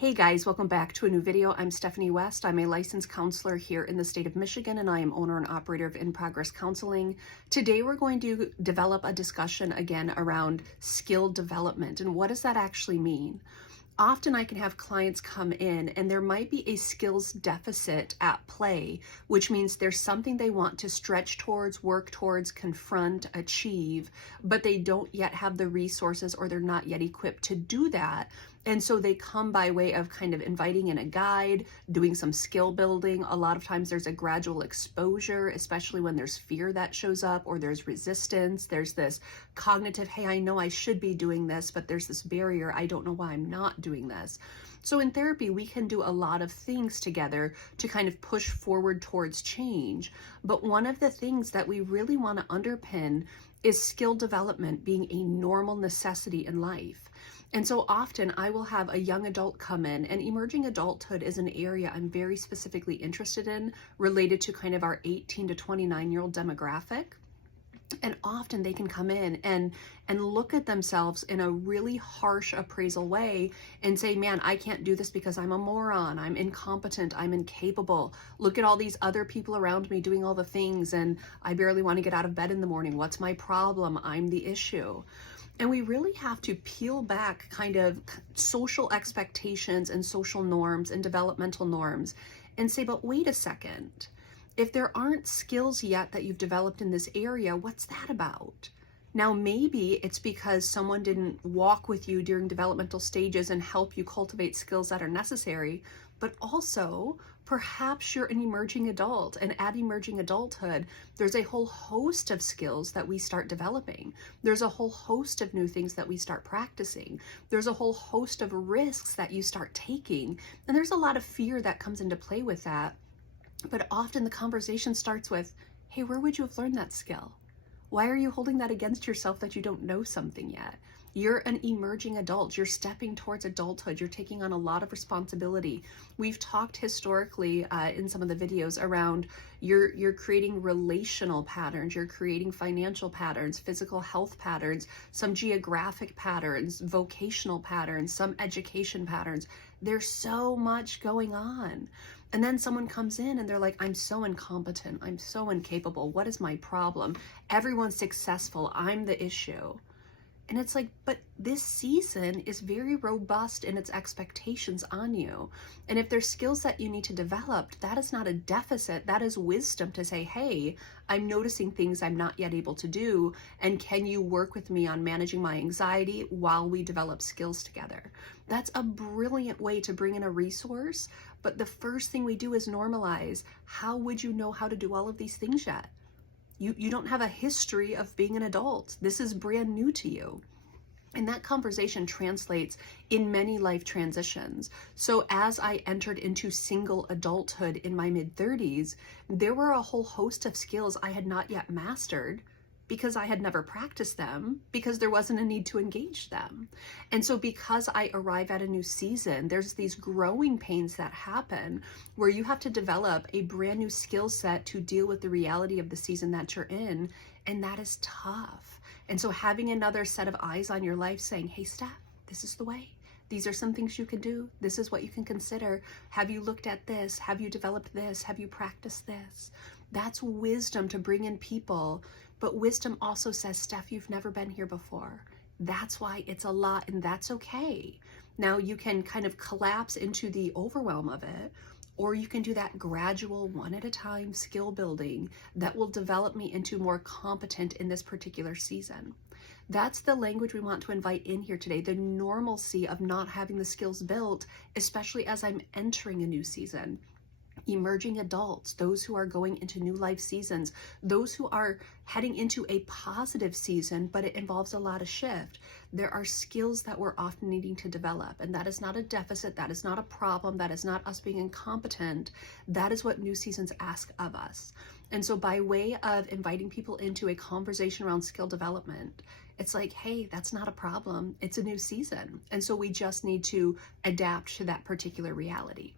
Hey guys, welcome back to a new video. I'm Stephanie West. I'm a licensed counselor here in the state of Michigan, and I am owner and operator of In Progress Counseling. Today we're going to develop a discussion again around skill development and what does that actually mean? Often I can have clients come in and there might be a skills deficit at play, which means there's something they want to stretch towards, work towards, confront, achieve, but they don't yet have the resources or they're not yet equipped to do that. And so they come by way of kind of inviting in a guide, doing some skill building. A lot of times there's a gradual exposure, especially when there's fear that shows up or there's resistance. There's this cognitive, hey, I know I should be doing this, but there's this barrier. I don't know why I'm not doing this. So in therapy, we can do a lot of things together to kind of push forward towards change. But one of the things that we really want to underpin is skill development being a normal necessity in life. And so often I will have a young adult come in, and emerging adulthood is an area I'm very specifically interested in, related to kind of our 18 to 29-year-old demographic. And often they can come in and look at themselves in a really harsh appraisal way and say, man, I can't do this because I'm a moron, I'm incompetent, I'm incapable. Look at all these other people around me doing all the things and I barely want to get out of bed in the morning. What's my problem? I'm the issue. And we really have to peel back kind of social expectations and social norms and developmental norms and say, but wait a second. If there aren't skills yet that you've developed in this area, what's that about? Now, maybe it's because someone didn't walk with you during developmental stages and help you cultivate skills that are necessary, but also perhaps you're an emerging adult, and at emerging adulthood, there's a whole host of skills that we start developing. There's a whole host of new things that we start practicing. There's a whole host of risks that you start taking, and there's a lot of fear that comes into play with that. But often the conversation starts with, hey, where would you have learned that skill? Why are you holding that against yourself that you don't know something yet? You're an emerging adult. You're stepping towards adulthood. You're taking on a lot of responsibility. We've talked historically in some of the videos around you're creating relational patterns. You're creating financial patterns, physical health patterns, some geographic patterns, vocational patterns, some education patterns. There's so much going on. And then someone comes in and they're like, I'm so incompetent. I'm so incapable. What is my problem? Everyone's successful. I'm the issue. And it's like, but this season is very robust in its expectations on you. And if there's skills that you need to develop, that is not a deficit. That is wisdom to say, hey, I'm noticing things I'm not yet able to do. And can you work with me on managing my anxiety while we develop skills together? That's a brilliant way to bring in a resource. But the first thing we do is normalize. How would you know how to do all of these things yet? You don't have a history of being an adult. This is brand new to you. And that conversation translates in many life transitions. So as I entered into single adulthood in my mid-30s, there were a whole host of skills I had not yet mastered because I had never practiced them, because there wasn't a need to engage them. And so because I arrive at a new season, there's these growing pains that happen where you have to develop a brand new skill set to deal with the reality of the season that you're in, and that is tough. And so having another set of eyes on your life saying, hey, Steph, this is the way. These are some things you can do. This is what you can consider. Have you looked at this? Have you developed this? Have you practiced this? That's wisdom to bring in people. But wisdom also says, Steph, you've never been here before. That's why it's a lot, and that's okay. Now you can kind of collapse into the overwhelm of it, or you can do that gradual, one at a time skill building that will develop me into more competent in this particular season. That's the language we want to invite in here today, the normalcy of not having the skills built, especially as I'm entering a new season. Emerging adults, those who are going into new life seasons, those who are heading into a positive season, but it involves a lot of shift. There are skills that we're often needing to develop, and that is not a deficit, that is not a problem, that is not us being incompetent. That is what new seasons ask of us. And so by way of inviting people into a conversation around skill development, it's like, hey, that's not a problem. It's a new season. And so we just need to adapt to that particular reality.